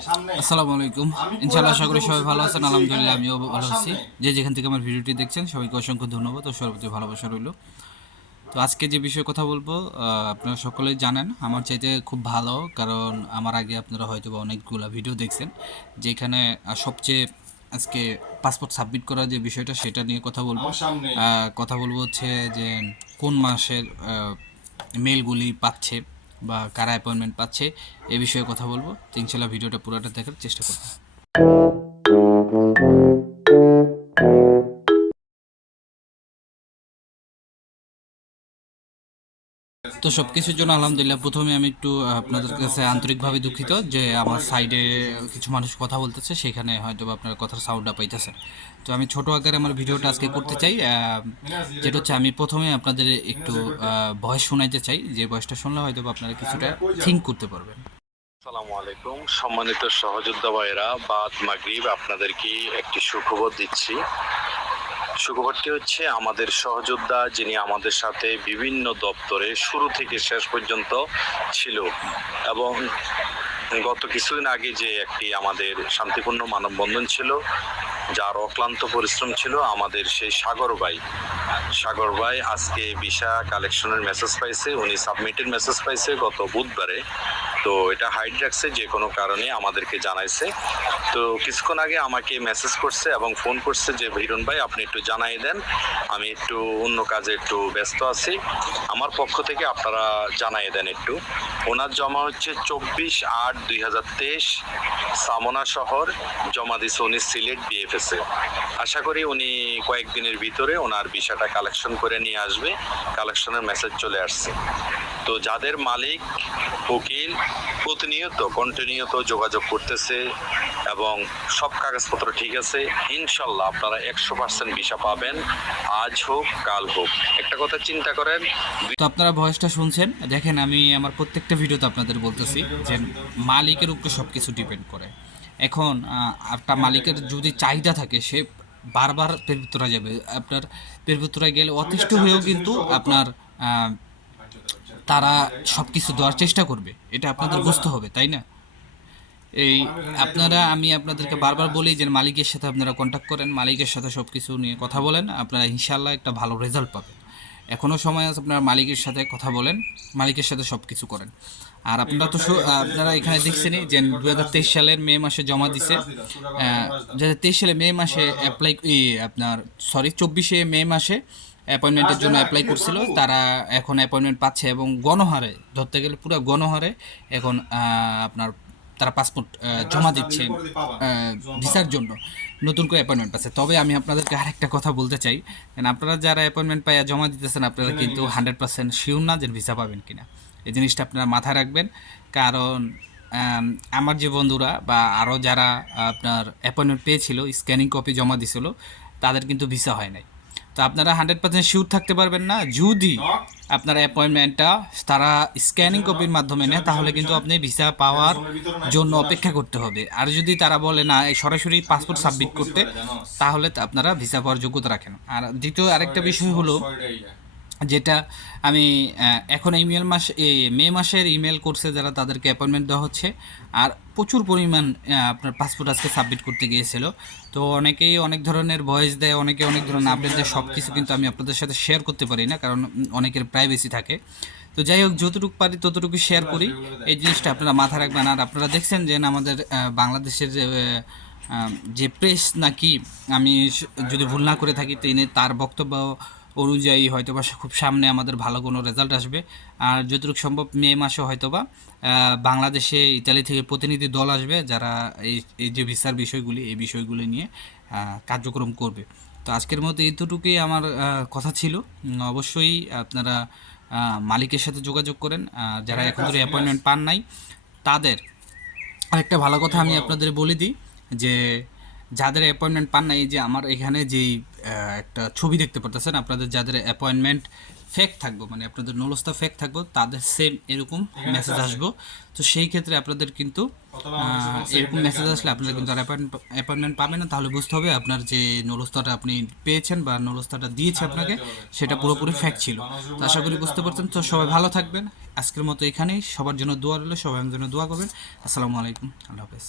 আসসালামু আলাইকুম। ইনশাআল্লাহ আশা করি সবাই ভালো আছেন। আলহামদুলিল্লাহ আমিও ভালো আছি। যে যেখান থেকে আমার ভিডিওটি দেখছেন সবাইকে অসংখ্য ধন্যবাদ ও সর্বপ্রতি ভালোবাসা রইল। তো আজকে যে বিষয়ে কথা বলব আপনারা সকলেই জানেন আমার চাইতে খুব ভালো কারণ আমার আগে আপনারা হয়তো বা অনেকগুলো ভিডিও দেখছেন যেখানে সবচেয়ে আজকে পাসপোর্ট সাবমিট করার যে বিষয়টা সেটা নিয়ে কথা বলব। কথা বলব হচ্ছে যে কোন মাসের মেলগুলি পাচ্ছে বা কারা অ্যাপয়েন্টমেন্ট পাচ্ছে, এ বিষয়ে কথা বলব। তো ইনশাল্লাহ ভিডিওটা পুরোটা দেখার চেষ্টা করব। তো সব কিছুর জন্য আলহামদুলিল্লাহ প্রথমে আমি একটু আপনাদের কাছে আন্তরিকভাবে দুঃখিত যে আমার সাইডে কিছু মানুষ কথা বলতেছে, সেখানে হয়তো আপনার কথার সাউন্ডটা পাইতেছেন তো আমি ছোট আকারে আমার ভিডিওটা আজকে করতে চাই যেটা হচ্ছে আমি প্রথমে আপনাদের একটু ভয়েস শোনাইতে চাই, যে ভয়েসটা শুনলে হয়তো আপনারা কিছুটা থিঙ্ক করতে পারবেন। আসসালামু আলাইকুম। সম্মানিত সহযোদ্ধা ভাইয়েরা, বাদ মাগরিব আপনাদেরকে একটি সুখবর দিচ্ছি। সুখবরটি হচ্ছে আমাদের সহযোদ্ধা যিনি আমাদের সাথে বিভিন্ন দপ্তরে শুরু থেকে শেষ পর্যন্ত ছিল এবং গত কিছুদিন আগে যে একটি আমাদের শান্তিপূর্ণ মানববন্ধন ছিল, যার অক্লান্ত পরিশ্রম ছিল আমাদের সেই সাগর ভাই। সাগর ভাই আজকে ভিসা কালেকশনের মেসেজ পাইছে, উনি সাবমিটের মেসেজ পাইছে গত বুধবারে। তো এটা হাইড রাখছে, যে কোনো কারণে আমাদেরকে জানাইছে। তো কিছুক্ষণ আগে আমাকে মেসেজ করছে এবং ফোন করছে যে ভিরন ভাই, আপনি একটু জানাই দেন। আমি একটু অন্য কাজে একটু ব্যস্ত আছি। আমার পক্ষ থেকে আপনারা জানাই দেন একটু। ওনার জমা হচ্ছে চব্বিশ আট দুই হাজার তেইশ, সামনা শহর, জমা দিছে উনি সিলেট বিএফএসে আশা করি উনি কয়েকদিনের ভিতরে ওনার ভিসাটা কালেকশন করে নিয়ে আসবে। কালেকশনের মেসেজ চলে আসছে। তো যাদের মালিক, উকিল প্রতিনিয়ত কন্টিনিউত যোগাযোগ করতেছে এবং সব কাগজপত্র ঠিক আছে। ইনশাল্লাহ আপনারা একশো পার্সেন্ট ভিসা পাবেন। আজ হোক, কাল হোক। একটা কথা চিন্তা করেন তো আপনারা ভয়েসটা শুনছেন। দেখেন, আমি আমার প্রত্যেকটা ভিডিওতে আপনাদের বলতেছি যে মালিকের উপরে সব কিছু ডিপেন্ড করে। এখন একটা মালিকের যদি চাহিদা থাকে, সে বারবার পেরপুত্রা যাবে। আপনার পেরপুত্রা গেলে অতিষ্ঠ হয়েও কিন্তু আপনার তারা সব কিছু দেওয়ার চেষ্টা করবে। এটা আপনাদের বুঝতে হবে, তাই না? এই আপনারা, আমি আপনাদেরকে বারবার বলি যে মালিকের সাথে আপনারা কন্ট্যাক্ট করেন, মালিকের সাথে সব কিছু নিয়ে কথা বলেন, আপনারা ইনশাল্লাহ একটা ভালো রেজাল্ট পাবেন। এখনও সময় আছে আপনারা মালিকের সাথে কথা বলেন, মালিকের সাথে সব কিছু করেন। আর আপনারা তো আপনারা এখানে দেখছেনই যে দু সালের মে মাসে জমা দিছে। দু হাজার তেইশ সালে মে মাসে অ্যাপ্লাই আপনার সরি চব্বিশে মে মাসে অ্যাপয়েন্টমেন্টের জন্য অ্যাপ্লাই করছিল। তারা এখন অ্যাপয়েন্টমেন্ট পাচ্ছে এবং গণহারে ধরতে গেলে পুরো গণহারে এখন আপনার তারা পাসপোর্ট জমা দিচ্ছে ভিসার জন্য। নতুন করে অ্যাপয়েন্টমেন্ট পাচ্ছে। তবে আমি আপনাদেরকে আরেকটা কথা বলতে চাই। আপনারা যারা অ্যাপয়েন্টমেন্ট পাইয়া জমা দিতেছেন আপনারা কিন্তু হান্ড্রেড পার্সেন্ট শিওর না যে ভিসা পাবেন কিনা। এই জিনিসটা আপনারা মাথায় রাখবেন। কারণ আমার যে বন্ধুরা বা আরও যারা আপনার অ্যাপয়েন্টমেন্ট পেয়েছিল স্ক্যানিং কপি জমা দিছিল তাদের কিন্তু ভিসা হয় নাই। তো আপনারা হান্ড্রেড পার্সেন্ট শিওর থাকতে পারবেন না। যদি আপনার অ্যাপয়েন্টমেন্টটা তারা স্ক্যানিং কপির মাধ্যমে নেয়, তাহলে কিন্তু আপনি ভিসা পাওয়ার জন্য অপেক্ষা করতে হবে। আর যদি তারা বলে, না, এই সরাসরি পাসপোর্ট সাবমিট করতে, তাহলে আপনারা ভিসা পাওয়ার যোগ্যতা রাখেন। আর দ্বিতীয় আরেকটা বিষয় হলো যেটা আমি এখন ইমেল মাস মে মাসের ইমেল করছে যারা তাদেরকে অ্যাপয়েন্টমেন্ট দেওয়া হচ্ছে। আর প্রচুর পরিমাণ আপনার পাসপোর্ট আজকে সাবমিট করতে গিয়েছিল। তো অনেকেই অনেক ধরনের ভয়েস দেয়, অনেকে অনেক ধরনের আপডেট দেয় সব কিছু কিন্তু আমি আপনাদের সাথে শেয়ার করতে পারি না, কারণ অনেকের প্রাইভেসি থাকে। তো যাই হোক, যতটুকু পারি ততটুকু শেয়ার করি। এই জিনিসটা আপনারা মাথায় রাখবেন। আর আপনারা দেখছেন যে আমাদের বাংলাদেশের যে যে প্রেস নাকি আমি যদি ভুল না করে থাকি, তিনি তার বক্তব্য অনুযায়ী হয়তো বা খুব সামনে আমাদের ভালো কোনো রেজাল্ট আসবে। আর যতটুকু সম্ভব মে মাসে হয়তো বা বাংলাদেশে ইতালি থেকে প্রতিনিধি দল আসবে যারা এই এই যে ভিসার বিষয়গুলি, এই বিষয়গুলি নিয়ে কার্যক্রম করবে। তো আজকের মতো এইটুকুই আমার কথা ছিল। অবশ্যই আপনারা মালিকের সাথে যোগাযোগ করেন। যারা এখন ধরে অ্যাপয়েন্টমেন্ট পান নাই, তাদের আরেকটা ভালো কথা আমি আপনাদের বলে দিই যে, যাদের অ্যাপয়েন্টমেন্ট পান নাই যে আমার এখানে যেই একটা ছবি দেখতে পারতেছেন। আপনাদের যাদের অ্যাপয়েন্টমেন্ট ফেক থাকব মানে আপনাদের নলস্তা ফেক থাকব তাদের সেম এরকম মেসেজ আসব। তো সেই ক্ষেত্রে আপনাদের কিন্তু এরকম মেসেজ আসলে আপনারা কিন্তু অ্যাপয়েন্টমেন্ট পাবেন না। তাহলে বুঝতে হবে আপনার যে নলস্তাটা আপনি পেয়েছেন বা নলস্তাটা দিয়েছে আপনাকে সেটা পুরোপুরি ফ্যাক ছিল। তো আশা করি বুঝতে পারছেন। তো সবাই ভালো থাকবেন। আজকের মতো এখানেই। সবার জন্য দোয়া রইল সবাই আমার জন্য দোয়া করবেন। আসসালামু আলাইকুম। আল্লাহ হাফেজ।